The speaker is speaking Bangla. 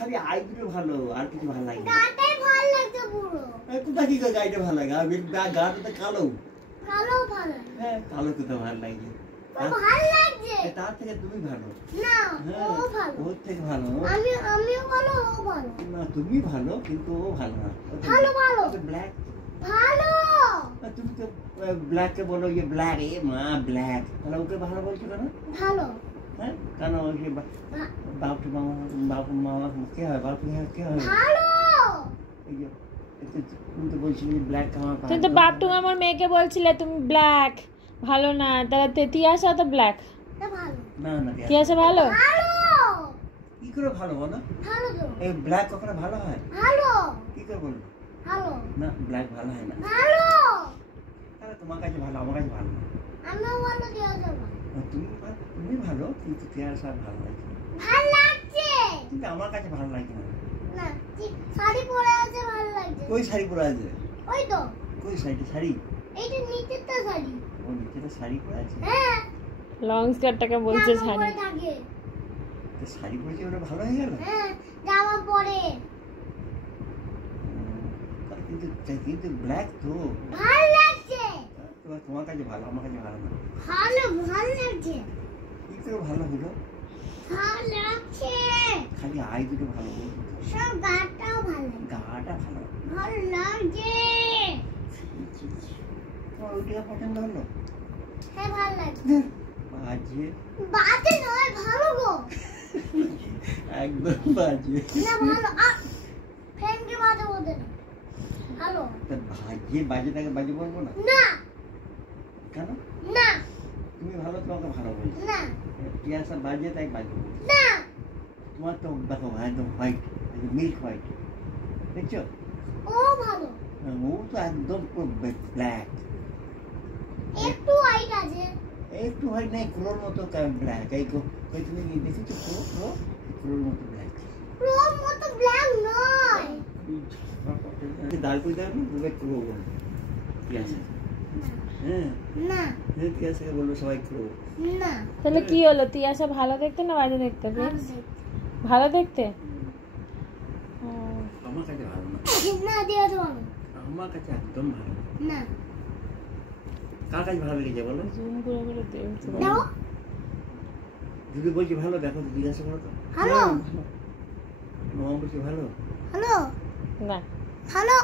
খালি আই দুটো ভালো, আর কিছু ভালো লাগে না। গাটাই ভালো লাগছে পুরো। কোথা কি গাইটা ভালো লাগে? আর গাটা তো কালো। কালো ভালো। হ্যাঁ, কালো কোথা ভালো লাগে? ভালো লাগছে। তার থেকে তুমি ভালো। না, ও ভালো। ওর থেকে ভালো। আমিও ভালো, ও ভালো। না, তুমি ভালো কিন্তু ও ভালো না। ভালো। ব্ল্যাক। ভালো। তুমি তো ব্ল্যাক কে বলো যে ব্ল্যাক, এ মা ব্ল্যাক। তাহলে ওকে ভালো বলছো কেন? ভালো। হ্যাঁ, কেন ওই যে বাপু মামা কে হয়? বাপু কে হয়? ভালো। এই যে তুমি তো বলছিলে যে ব্ল্যাক আমার। তুমি তো বাপটু মামার মেয়েকে বলছিলে তুমি ব্ল্যাক ভালো না, তাহলে তিয়াশা তো ব্ল্যাক। ভালো। না তিয়াশা ভালো। ভালো। কি করে ভালো বলো? ভালো তো। এই ব্ল্যাক কখনো ভালো হয়? ভালো। কি করে বলবো? ভালো। না, ব্ল্যাক ভালো হয় না। ভালো। তাহলে তোমার কাছে ভালো, আমার কাছে ভালো না। আমিও ভালো দিয়ে যাবো। তুমি ভালো কিন্তু তিয়াশা ভালো লাগে। ভালো লাগছে। কিন্তু আমার কাছে ভালো লাগে না। না, শাড়ি পরে আছে ভালো লাগছে। কই শাড়ি পরে আছে? ওই তো। কই শাড়ি? এইটা নিচেরটা শাড়ি। ও নিচেটা শাড়ি পরে আছে? হ্যাঁ। লং স্কার্টটাকে বলছে শাড়ি। পরে থাকে। তো শাড়ি পরেছে ওটা ভালো হয়ে গেল? হ্যাঁ, জামা পরে। কিন্তু ব্ল্যাক তো ভালো লাগছে। তোমার কাছে ভালো, আমার কাছে ভালো না। ভালো লাগছে। কি করে ভালো হলো? ভালো লাগছে। খালি আই দুটো ভালো বলছো। সব গাটাও ভালো। গাটা ভালো। ভালো লাগছে। তোমার ওইটা পছন্দ হলো? হ্যাঁ, ভালো লাগছে। বাজে। বাজে নয়, ভালো গো। একদম বাজে। না, ভালো। ফ্রেন্ডকে বাজে বলতে না। ভালো। বাজেটাকে বাজে বলবো না? না। কেন? না। তুমি ভালো, তোমাকে ভালো বলছি। না। তিয়াশা বাজে তাই বাজে বলছি। না। তোমার তো দেখো একদম হোয়াইট, মিল্ক হোয়াইট, দেখছো? ও ভালো। ও তো একদম ব্ল্যাক। একটু হোয়াইট আছে। একটু হোয়াইট নাই, ক্রোর মতো ব্ল্যাক। এই তুমি দেখেছো ক্রোর মতো ব্ল্যাক? ক্রোর মতো ব্ল্যাক নয়। দাঁড় করে দেয় না, তুমি ক্রো বলো তিয়াশা। হ্যাঁ, না। তিয়াশাকে বললো সবাই ক্রো। না। তাহলে কি হলো, তিয়াশা ভালো দেখতে না বাজে দেখতে? ভালো দেখতে। আমার কাছে ভালো না। না, দিয়ে দেবো। আমার কাছে একদম ভালো না। কার কাছে ভালো লেগেছে বলো? জুম করে দেখতে দাও। যদি বলছি ভালো, দেখো তো জিজ্ঞাসা করো তো। ভালো। মামা বলছি ভালো। হ্যালো। না। হ্যালো।